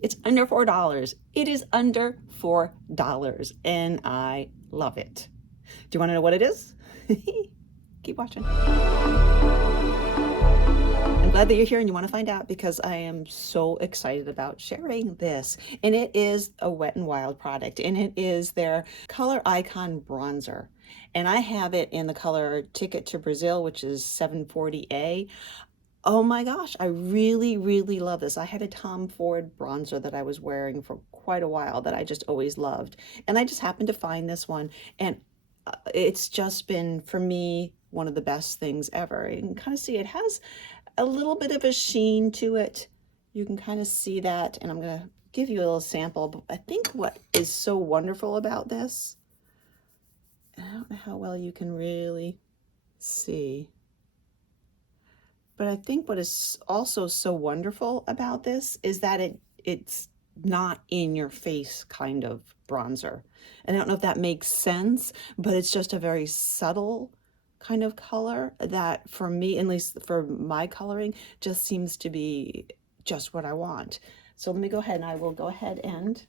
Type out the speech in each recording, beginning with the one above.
It's under $4. It is under $4 and I love it. Do you want to know what it is? Keep watching. I'm glad that you're here and you want to find out because I am so excited about sharing this. And it is a Wet n Wild product, and it is their Color Icon Bronzer. And I have it in the color Ticket to Brazil, which is 740A. Oh my gosh, I really, really love this. I had a Tom Ford bronzer that I was wearing for quite a while that I just always loved. And I just happened to find this one, and it's just been, for me, one of the best things ever. You can kind of see it has a little bit of a sheen to it. You can kind of see that, and I'm going to give you a little sample. But I think what is so wonderful about this, I don't know how well you can really see, but I think what is also so wonderful about this is that it's not in your face kind of bronzer. And I don't know if that makes sense, but it's just a very subtle kind of color that, for me, at least for my coloring, just seems to be just what I want. So let me go ahead, and I will go ahead and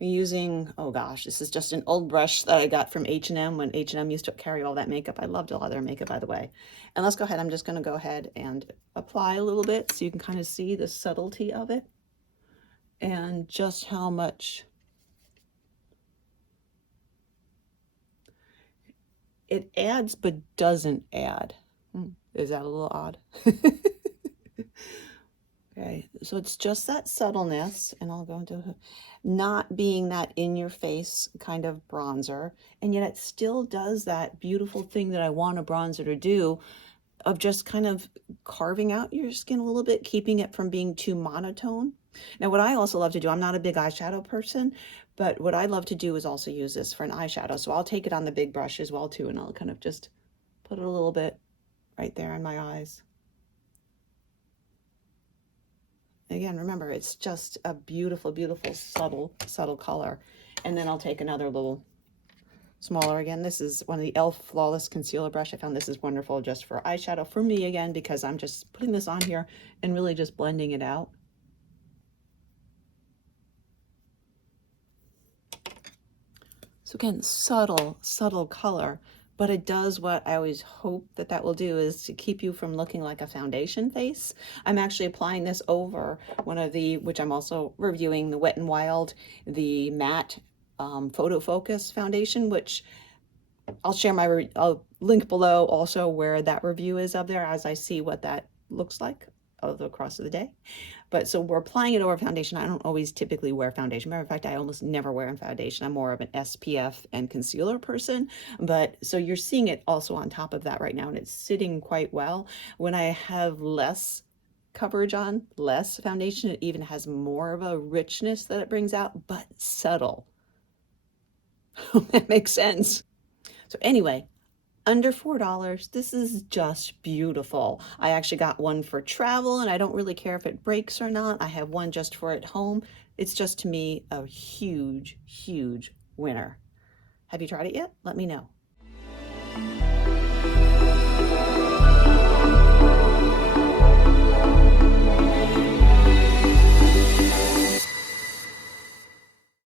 be using, oh gosh, this is just an old brush that I got from H&M when H&M used to carry all that makeup. I loved a lot of their makeup, by the way. And let's go ahead, I'm just going to go ahead and apply a little bit so you can kind of see the subtlety of it and just how much it adds but doesn't add. Is that a little odd? Okay, so it's just that subtleness, and I'll go into not being that in your face kind of bronzer, and yet it still does that beautiful thing that I want a bronzer to do, of just kind of carving out your skin a little bit, keeping it from being too monotone. Now, what I also love to do, I'm not a big eyeshadow person, but what I love to do is also use this for an eyeshadow. So I'll take it on the big brush as well too, and I'll kind of just put it a little bit right there in my eyes. Again, remember, it's just a beautiful, beautiful, subtle color. And then I'll take another little smaller again. This is one of the e.l.f. Flawless Concealer Brush. I found this is wonderful just for eyeshadow for me, again, because I'm just putting this on here and really just blending it out. So again, subtle color, but it does what I always hope that that will do, is to keep you from looking like a foundation face. I'm actually applying this over one of the, which I'm also reviewing, the Wet n Wild, the matte Photo Focus foundation, which I'll share I'll link below also where that review is of there as I see what that looks like over the course of the day. But so we're applying it over foundation. I don't always typically wear foundation. Matter of fact, I almost never wear foundation. I'm more of an SPF and concealer person. But so you're seeing it also on top of that right now, and it's sitting quite well. When I have less coverage on, less foundation, it even has more of a richness that it brings out, but subtle. That makes sense. So anyway, under $4, this is just beautiful. I actually got one for travel, and I don't really care if it breaks or not. I have one just for at home. It's just, to me, a huge, huge winner. Have you tried it yet? Let me know.